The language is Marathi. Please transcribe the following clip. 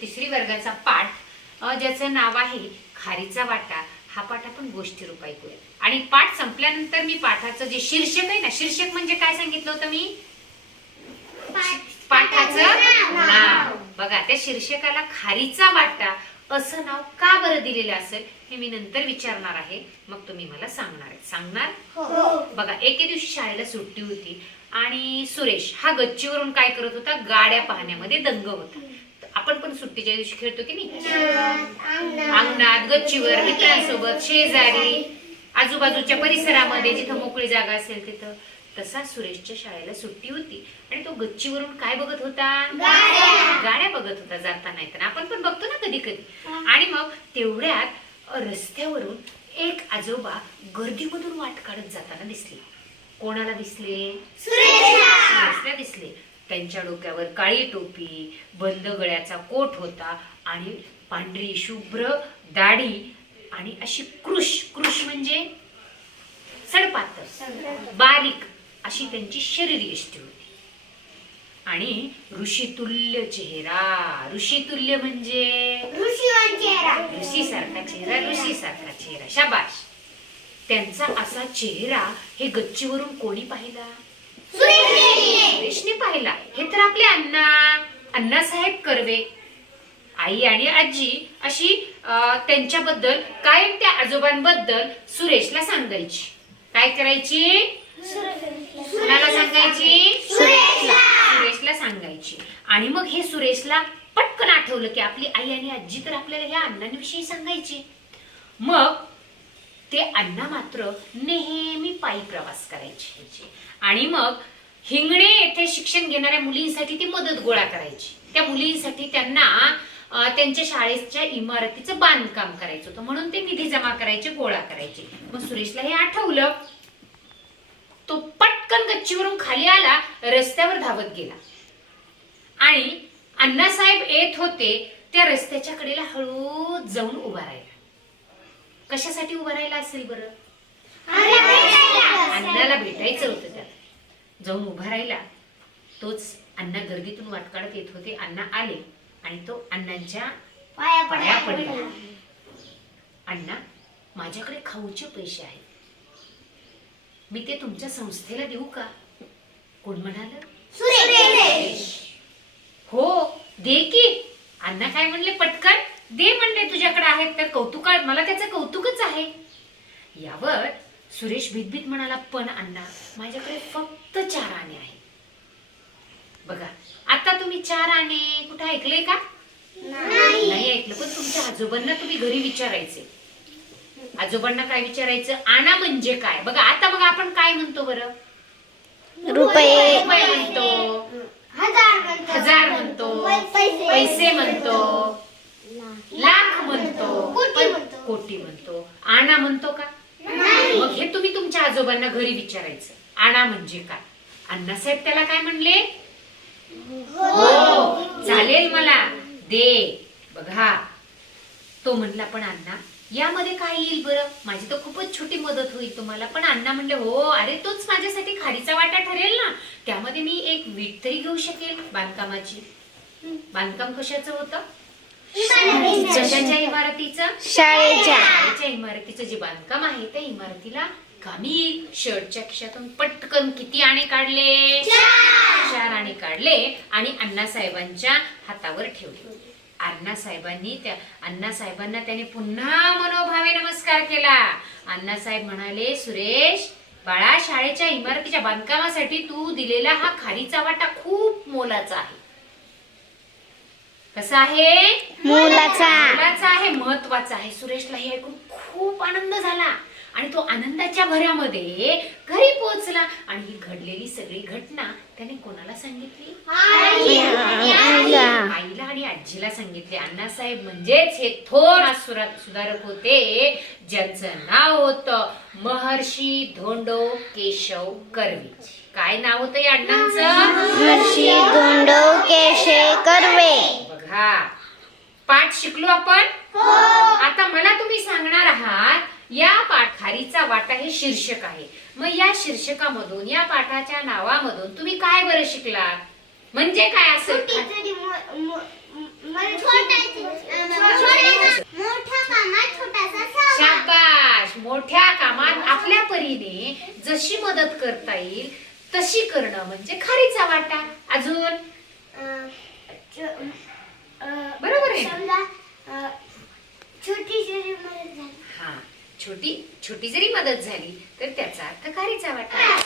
तिसरी वर्गाचा पाठ ज्याचं नाव आहे खारीचा वाटा. हा पाठ आपण गोष्टी रूप ऐकूया. आणि पाठ संपल्यानंतर मी पाठाचं जे शीर्षक आहे ना, शीर्षक म्हणजे काय सांगितलं होतं मी? पाठाचं नाव. बघा, त्या शीर्षकाला खारीचा वाटा असं नाव का बरं दिलेलं असेल हे मी नंतर विचारणार आहे. मग तुम्ही मला सांगणार आहे. सांगणार? बघा, एके दिवशी शाळेला सुट्टी होती आणि सुरेश हा गच्चीवरून काय करत होता? गाड्या पाहण्यामध्ये दंग होता. आपण पण सुट्टीच्या दिवशी खेळतो की नाही? अंगणात, गच्चीवर, मित्रांसोबत, शेजारी, आजूबाजूच्या परिसरामध्ये जिथं मोकळी जागा असेल तिथं. तसा सुरेशच्या शाळेला सुट्टी होती आणि तो गच्चीवरून काय बघत होता? गाड्या बघत होता जाताना येताना. आपण पण बघतो ना कधी कधी. आणि मग तेवढ्यात रस्त्यावरून एक आजोबा गर्दीमधून वाट काढत जाताना दिसले. कोणाला दिसले? सुरेशला दिसले. त्यांच्या डोक्यावर काळी टोपी, बंद गळ्याचा कोट होता आणि पांढरी शुभ्र दाढी आणि अशी कृश म्हणजे सडपातळ बारीक अशी त्यांची शरीरयष्टी होती. आणि ऋषितुल्य चेहरा. ऋषितुल्य म्हणजे ऋषीसारखा चेहरा, ऋषीसारखा चेहरा. शाबाश. त्यांचा असा चेहरा हे गच्चीवरून कोणी पाहिला? सुरेशने पाहिला. हे तर आपले अण्णासाहेब कर्वे. आई आणि आजी अशी त्यांच्याबद्दल कायम त्या आजोबांबद्दल सुरेशला सांगायची. काय करायची? कुणाला सांगायची? सुरेशला सांगायची. आणि मग हे सुरेशला पटकन आठवलं की आपली आई आणि आजी तर आपल्याला ह्या अण्णांविषयी सांगायची. मग ते अण्णा मात्र नेहमी पायी प्रवास करायचे आणि मग हिंगणे येथे शिक्षण घेणाऱ्या मुलींसाठी ती मदत गोळा करायची. त्या मुलींसाठी त्यांना त्यांच्या शाळेच्या इमारतीचं बांधकाम करायचं होतं म्हणून ते निधी जमा करायचे, गोळा करायचे. मग सुरेशला हे आठवलं. तो पटकन गच्चीवरून खाली आला, रस्त्यावर धावत गेला आणि अण्णासाहेब येत होते त्या रस्त्याच्या कडेला हळूच जाऊन उभा राहिला. कशासाठी उभा राहिला असेल बरं? अण्णाला भेटायचं होतं. त्यात जाऊन उभा राहिला. तोच अण्णा गर्दीतून वाट काढत येत होते. अण्णा आले आणि तो अण्णांच्या पाया पडला. अण्णा, माझ्याकडे खाऊचे पैसे आहेत, मी ते तुमच्या संस्थेला देऊ का? कोण म्हणाल? सुरेश. हो, दे की. अण्णा काय म्हणले? पटकन दे म्हणले. तुझ्याकडे आहेत तर कौतुक, मला त्याचं कौतुकच आहे. यावर सुरेश भीतभीत म्हणाला, पण अण्णा, माझ्याकडे फक्त 4 आणे आहेत. बघा, आता तुम्ही 4 आणे कुठे ऐकले का? नाही ऐकलं. पण तुमच्या आजोबांना तुम्ही घरी विचारायचे. आजोबांना काय विचारायचं? आणा म्हणजे काय? बघा, आता बघा आपण काय म्हणतो बरं? रुपये म्हणतो, हजार म्हणतो, पैसे म्हणतो, लाख म्हणतो, कोटी म्हणतो. आणा म्हणतो का? मग हे तुम्ही तुमच्या आजोबांना घरी विचारायचं. आणा म्हणजे काय? अण्णासाहेब त्याला काय म्हणले? हो, चालेल, मला दे. बघा, तो म्हणला, पण अण्णा, यामध्ये काय येईल बरं? माझी तर खूपच छोटी मदत होईल तुम्हाला. पण अण्णा म्हणले, हो, अरे तोच माझ्यासाठी खारीचा वाटा ठरेल ना. त्यामध्ये मी एक वीट तरी घेऊ शकेल बांधकामाची. बांधकाम कशाचं होतं? कशाच्या इमारतीचं? शाळेच्या इमारतीचं जे बांधकाम आहे त्या इमारतीला कामी येईल. शर्टच्या खिशातून पटकन किती आणे काढले? 4 आणे काढले आणि अण्णासाहेबांच्या हातावर ठेवले. अण्णासाहेबांना त्याने पुन्हा मनोभावे नमस्कार केला. अण्णासाहेब म्हणाले, सुरेश बाळा, शाळेच्या इमारतीच्या बांधकामासाठी तू दिलेला हा खारीचा वाटा खूप मोलाचा आहे. कसा आहे? मोलाचा आहे, महत्वाचा आहे. सुरेशला हे ऐकून खूप आनंद झाला आणि तो आनंदाच्या भरामध्ये घरी पोहोचला आणि ही घडलेली सगळी घटना त्याने कोणाला सांगितली? आईला आणि आजीला सांगितली. अण्णासाहेब म्हणजेच हे थोर सुधारक होते ज्यांचं नाव होतं महर्षी धोंडो केशव कर्वे. काय नाव होतं या अण्णांचं? महर्षी धोंडो केशव कर्वे. बघा, पाठ शिकलो आपण. आता मला तुम्ही सांगणार आहात, या पाठ खारीचा वाटा हे शीर्षक आहे. मग या शीर्षकामधून, या पाठाच्या नावामधून तुम्ही काय बरं शिकलात? म्हणजे काय? असं जशी मदत करता येईल तशी करणं म्हणजे खारीचा वाटा. अजून बरोबर आहे. छोटी जरी मदत झाली तर त्याचा अर्थ खारीचा वाटा.